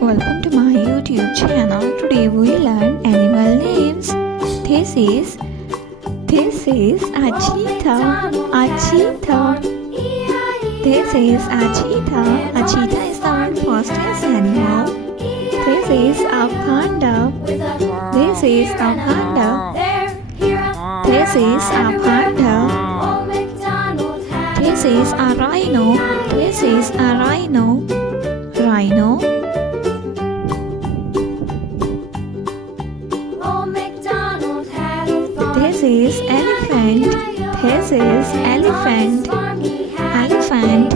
Welcome to my YouTube channel. Today we learn animal names. This is a cheetah. A cheetah. This is a cheetah. A cheetah is the fastest animal. This is a panda. This is a panda. This is a panda. This is a rhino. This is a rhino. Rhino. This is elephant. This is elephant. Elephant.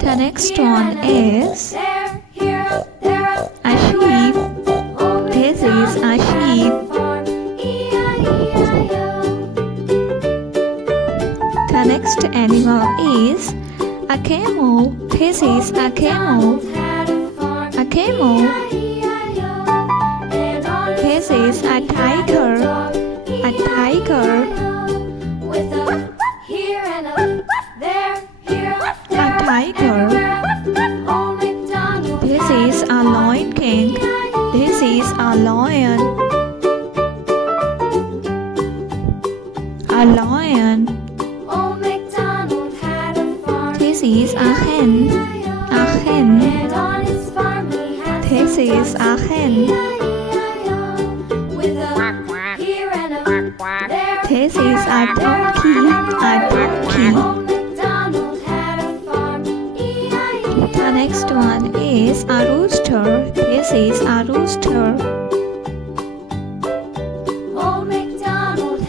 The next one is a sheep. This is a sheep. The next animal is a camel. This is a camel. A camel. This is a tiger. A tiger. A tiger. This is a lion king. This is a lion. A lion. This is a hen. A hen. This is a hen. This is a donkey. A donkey. The next one is a rooster. This is a rooster.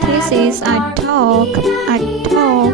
This is a dog. A dog.